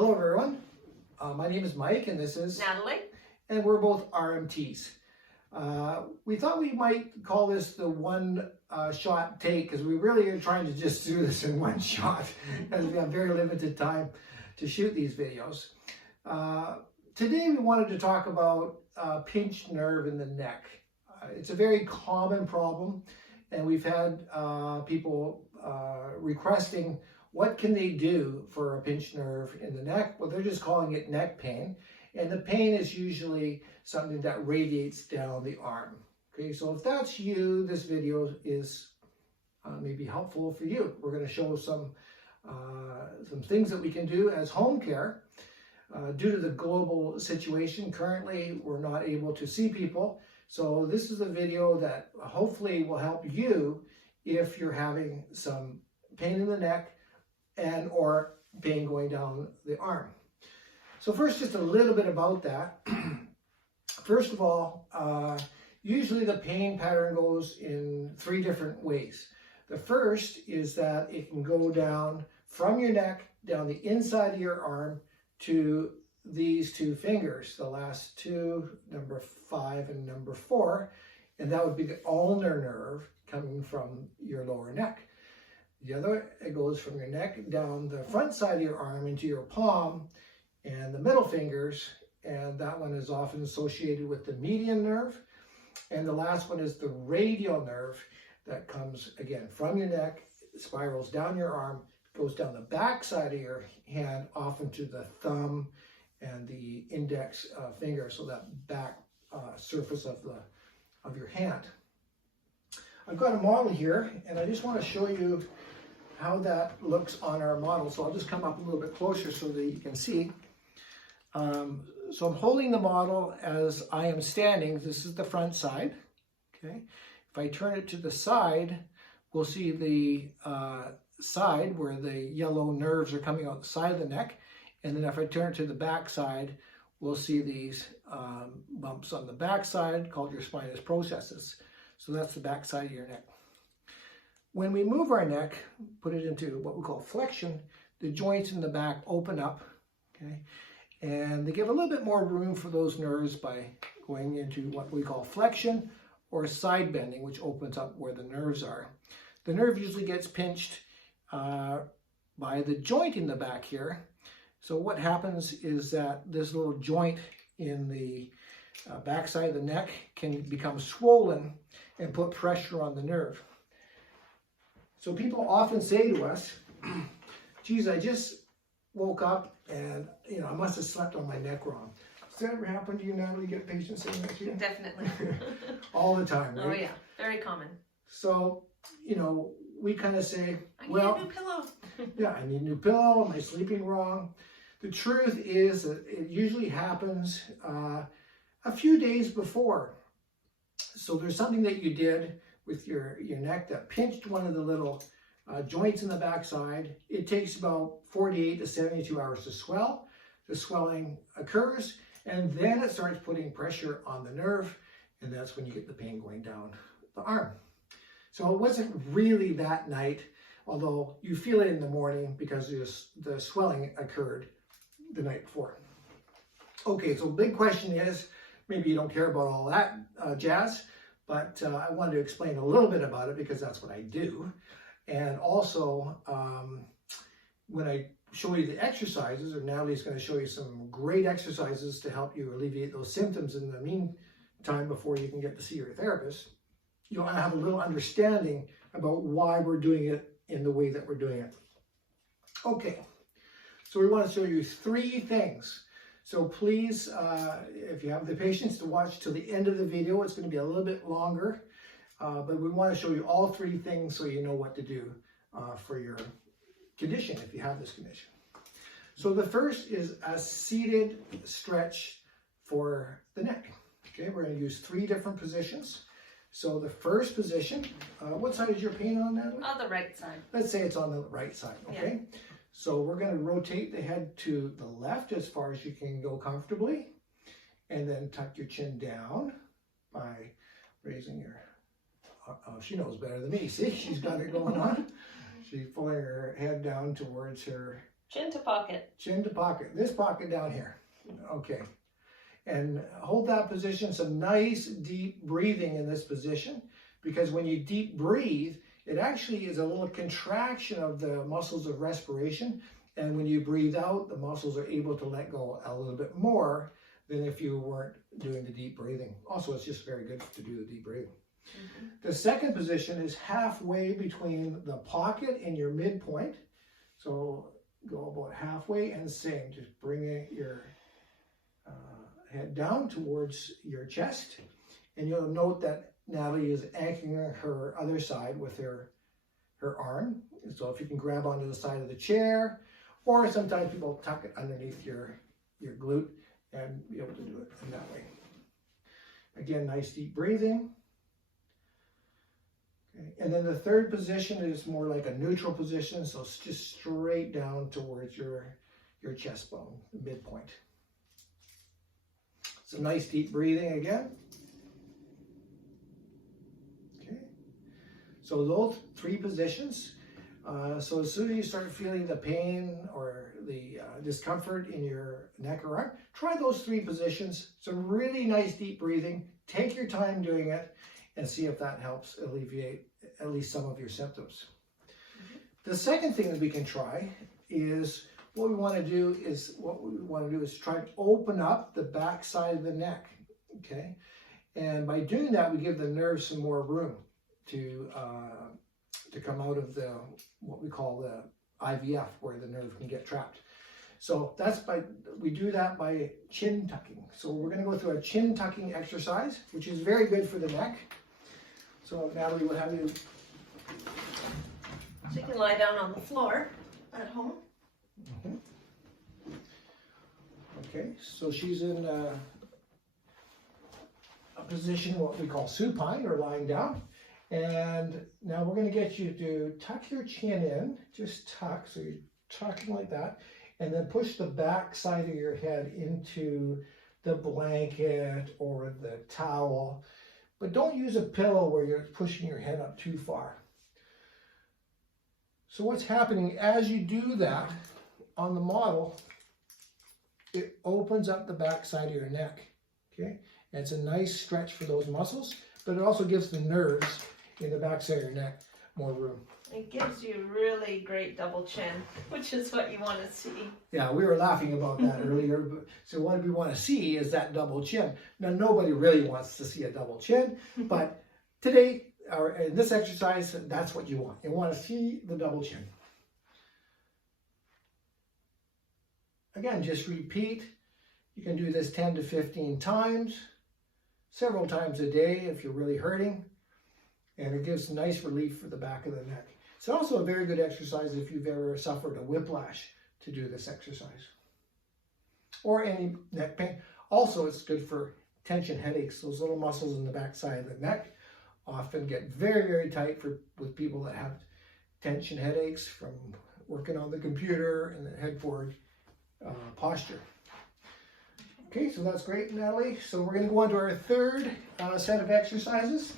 Hello everyone, my name is Mike and this is Natalie. And we're both RMTs. We thought we might call this the one shot take because we really are trying to just do this in one shot as we have very limited time to shoot these videos. Today we wanted to talk about pinched nerve in the neck. It's a very common problem and we've had people requesting what can they do for a pinched nerve in the neck. Well, they're just calling it neck pain. And the pain is usually something that radiates down the arm. Okay, so if that's you, this video is maybe helpful for you. We're going to show some things that we can do as home care. Due to the global situation, currently we're not able to see people. So this is a video that hopefully will help you if you're having some pain in the neck and or pain going down the arm. So first, just a little bit about that. First of all, usually the pain pattern goes in 3 different ways. The first is that it can go down from your neck, down the inside of your arm to these 2 fingers, the last 2, number 5 and number 4, and that would be the ulnar nerve coming from your lower neck. The other, it goes from your neck down the front side of your arm into your palm and the middle fingers, and that one is often associated with the median nerve. And the last one is the radial nerve that comes again from your neck, spirals down your arm, goes down the back side of your hand, often to the thumb and the index finger, so that back surface of your hand. I've got a model here, and I just want to show you how that looks on our model. So I'll just come up a little bit closer so that you can see. So I'm holding the model as I am standing. This is the front side. Okay. If I turn it to the side, we'll see the side where the yellow nerves are coming out the side of the neck. And then if I turn it to the back side, we'll see these bumps on the back side called your spinous processes. So that's the back side of your neck. When we move our neck, put it into what we call flexion, the joints in the back open up, okay? And they give a little bit more room for those nerves by going into what we call flexion or side bending, which opens up where the nerves are. The nerve usually gets pinched by the joint in the back here. So what happens is that this little joint in the back side of the neck can become swollen and put pressure on the nerve. So people often say to us, geez, I just woke up and, I must have slept on my neck wrong. Does that ever happen to you, Natalie? You get patients saying that to you? Definitely. All the time, right? Oh yeah, very common. So, we kind of say, I need a new pillow. Yeah, I need a new pillow. Am I sleeping wrong? The truth is that it usually happens a few days before. So there's something that you did with your neck that pinched one of the little joints in the backside. It takes about 48 to 72 hours to swell. The swelling occurs, and then it starts putting pressure on the nerve, and that's when you get the pain going down the arm. So it wasn't really that night, although you feel it in the morning because the swelling occurred the night before. Okay, so big question is, maybe you don't care about all that jazz, but I wanted to explain a little bit about it because that's what I do. And also, when I show you the exercises, or Natalie's going to show you some great exercises to help you alleviate those symptoms in the meantime before you can get to see your therapist, you'll have a little understanding about why we're doing it in the way that we're doing it. Okay, so we want to show you 3 things. So please, if you have the patience to watch till the end of the video, it's going to be a little bit longer, but we want to show you all 3 things so you know what to do for your condition if you have this condition. So the first is a seated stretch for the neck. Okay, we're going to use 3 different positions. So the first position, what side is your pain on, Natalie? On the right side. Let's say it's on the right side, okay? Yeah. So we're going to rotate the head to the left as far as you can go comfortably, and then tuck your chin down by raising your, she knows better than me. See, she's got it going on. She's pulling her head down towards her Chin to pocket. Chin to pocket. This pocket down here. Okay. And hold that position. Some nice deep breathing in this position, because when you deep breathe, it actually is a little contraction of the muscles of respiration. And when you breathe out, the muscles are able to let go a little bit more than if you weren't doing the deep breathing. Also, it's just very good to do the deep breathing. The second position is halfway between the pocket and your midpoint. So go about halfway and same. Just bring your head down towards your chest. And you'll note that Natalie is anchoring her other side with her arm. So if you can grab onto the side of the chair, or sometimes people tuck it underneath your glute and be able to do it in that way. Again, nice deep breathing. Okay. And then the third position is more like a neutral position, so it's just straight down towards your chest bone, the midpoint. So nice deep breathing again. Okay. So those three positions. So as soon as you start feeling the pain or the discomfort in your neck or arm, try those three positions. Some really nice deep breathing. Take your time doing it and see if that helps alleviate at least some of your symptoms. The second thing that we can try is what we want to do is try to open up the back side of the neck. Okay, and by doing that, we give the nerves some more room to come out of what we call the IVF, where the nerve can get trapped. So we do that by chin tucking. So we're going to go through a chin tucking exercise, which is very good for the neck. So Natalie, we'll have you. So you can lie down on the floor at home. Mm-hmm. Okay, so she's in a position, what we call supine, or lying down. And now we're going to get you to tuck your chin in, just tuck, so you're tucking like that, and then push the back side of your head into the blanket or the towel. But don't use a pillow where you're pushing your head up too far. So what's happening as you do that on the model, it opens up the back side of your neck, okay? And it's a nice stretch for those muscles, but it also gives the nerves in the back side of your neck more room. It gives you really great double chin, which is what you want to see. Yeah, we were laughing about that earlier. So what we want to see is that double chin. Now, nobody really wants to see a double chin, but today, or in this exercise, that's what you want. You want to see the double chin. Again, just repeat. You can do this 10 to 15 times, several times a day if you're really hurting. And it gives nice relief for the back of the neck. It's also a very good exercise if you've ever suffered a whiplash to do this exercise. Or any neck pain. Also, it's good for tension headaches. Those little muscles in the back side of the neck often get very, very tight with people that have tension headaches from working on the computer and the head forward posture. Okay, so that's great, Natalie. So we're going to go on to our third set of exercises.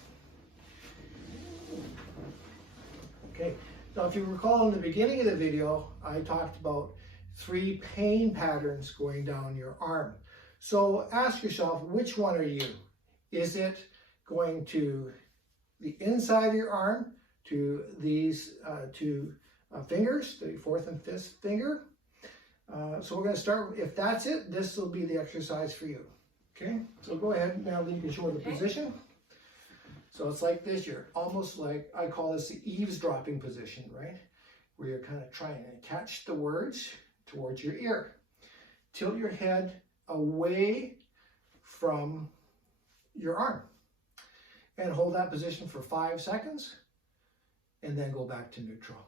Okay, now if you recall in the beginning of the video, I talked about 3 pain patterns going down your arm. So ask yourself, which one are you? Is it going to the inside of your arm, to these two fingers, the fourth and fifth finger? So we're going to start, if that's it, this will be the exercise for you. Okay, so go ahead, now you can show the position. So it's like this, you're almost like, I call this the eavesdropping position, right? Where you're kind of trying to catch the words towards your ear. Tilt your head away from your arm. And hold that position for 5 seconds. And then go back to neutral.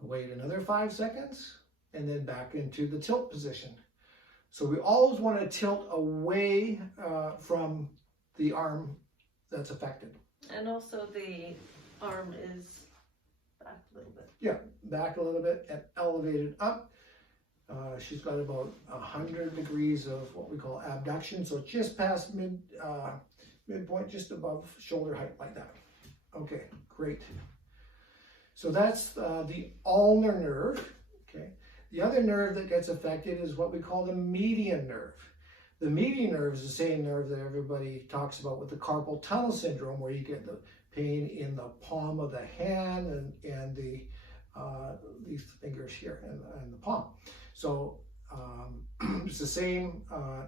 Wait another 5 seconds. And then back into the tilt position. So we always want to tilt away from the arm that's affected. And also the arm is back a little bit. Yeah, back a little bit and elevated up. She's got about 100 degrees of what we call abduction. So just past midpoint, just above shoulder height like that. Okay, great. So that's the ulnar nerve, okay? The other nerve that gets affected is what we call the median nerve. The median nerve is the same nerve that everybody talks about with the carpal tunnel syndrome, where you get the pain in the palm of the hand and the these fingers here and the palm. So it's the same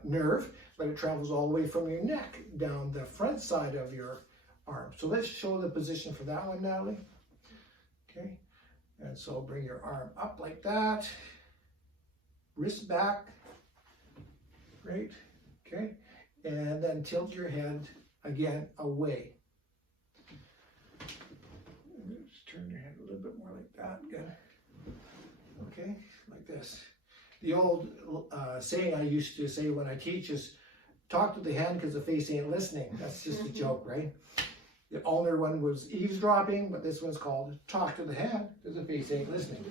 nerve, but it travels all the way from your neck down the front side of your arm. So let's show the position for that one, Natalie. Okay, and so bring your arm up like that, wrist back, great, okay, and then tilt your head again away. Just turn your head a little bit more like that, good, okay, like this. The old saying I used to say when I teach is, talk to the hand because the face ain't listening. That's just a joke, right? The ulnar one was eavesdropping, but this one's called talk to the hand because the face ain't listening.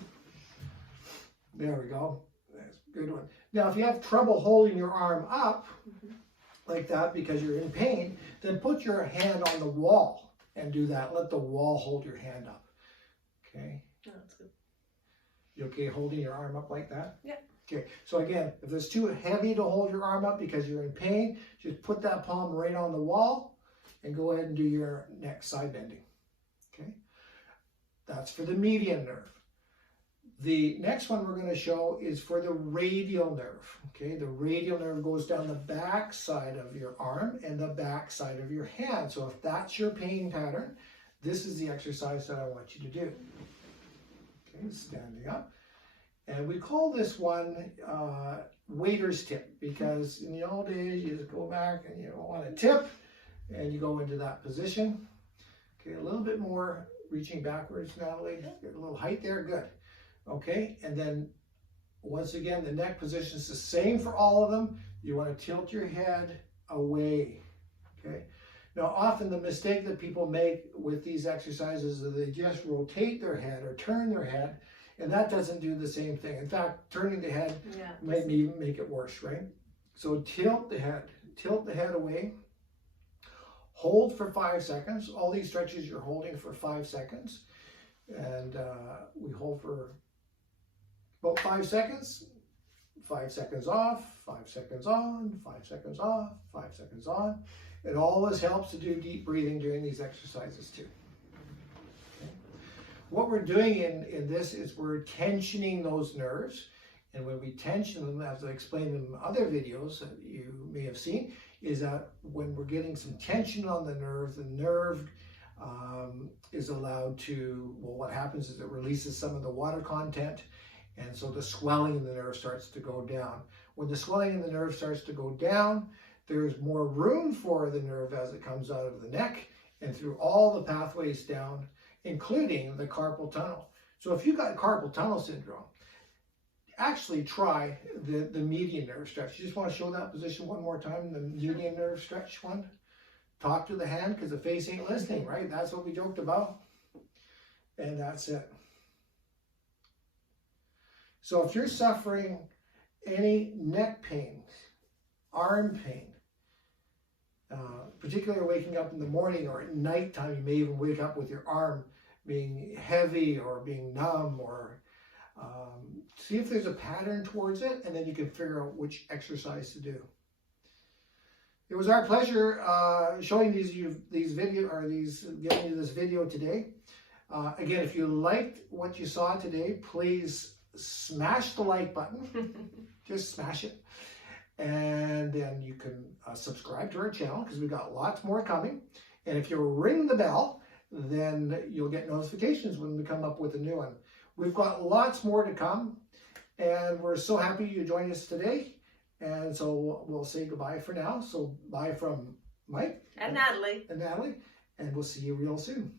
There we go. That's a good one. Now, if you have trouble holding your arm up like that because you're in pain, then put your hand on the wall and do that. Let the wall hold your hand up. Okay? That's good. You okay holding your arm up like that? Yeah. Okay, so again, if it's too heavy to hold your arm up because you're in pain, just put that palm right on the wall and go ahead and do your neck side bending. Okay, that's for the median nerve. The next one we're going to show is for the radial nerve. Okay, the radial nerve goes down the back side of your arm and the back side of your hand. So if that's your pain pattern, this is the exercise that I want you to do. Okay, standing up. And we call this one waiter's tip, because in the old days you just go back and you don't want to tip and you go into that position. Okay, a little bit more reaching backwards, Natalie. Get a little height there, good. Okay, and then once again the neck position is the same for all of them. You want to tilt your head away. Okay, now often the mistake that people make with these exercises is they just rotate their head or turn their head, and that doesn't do the same thing. In fact, turning the head might even make it worse, right? So tilt the head away. Hold for 5 seconds. All these stretches you're holding for 5 seconds. And we hold for about 5 seconds. 5 seconds off, 5 seconds on, 5 seconds off, 5 seconds on. It always helps to do deep breathing during these exercises too. What we're doing in this is we're tensioning those nerves. And when we tension them, as I explained in other videos that you may have seen, is that when we're getting some tension on the nerve is allowed to, well, what happens is it releases some of the water content, and so the swelling in the nerve starts to go down. When the swelling in the nerve starts to go down, there's more room for the nerve as it comes out of the neck and through all the pathways down, including the carpal tunnel. So if you've got carpal tunnel syndrome, actually try the median nerve stretch. You just want to show that position one more time, the median nerve stretch one. Talk to the hand because the face ain't listening, right? That's what we joked about. And that's it. So if you're suffering any neck pain, arm pain, particularly waking up in the morning or at nighttime, you may even wake up with your arm being heavy or being numb, or see if there's a pattern towards it, and then you can figure out which exercise to do. It was our pleasure showing giving you this video today. Again, if you liked what you saw today, please smash the like button. Just smash it. And then you can subscribe to our channel because we've got lots more coming. And if you ring the bell, then you'll get notifications when we come up with a new one. We've got lots more to come, and we're so happy you joined us today. And so we'll say goodbye for now. So bye from Mike. And Natalie. And we'll see you real soon.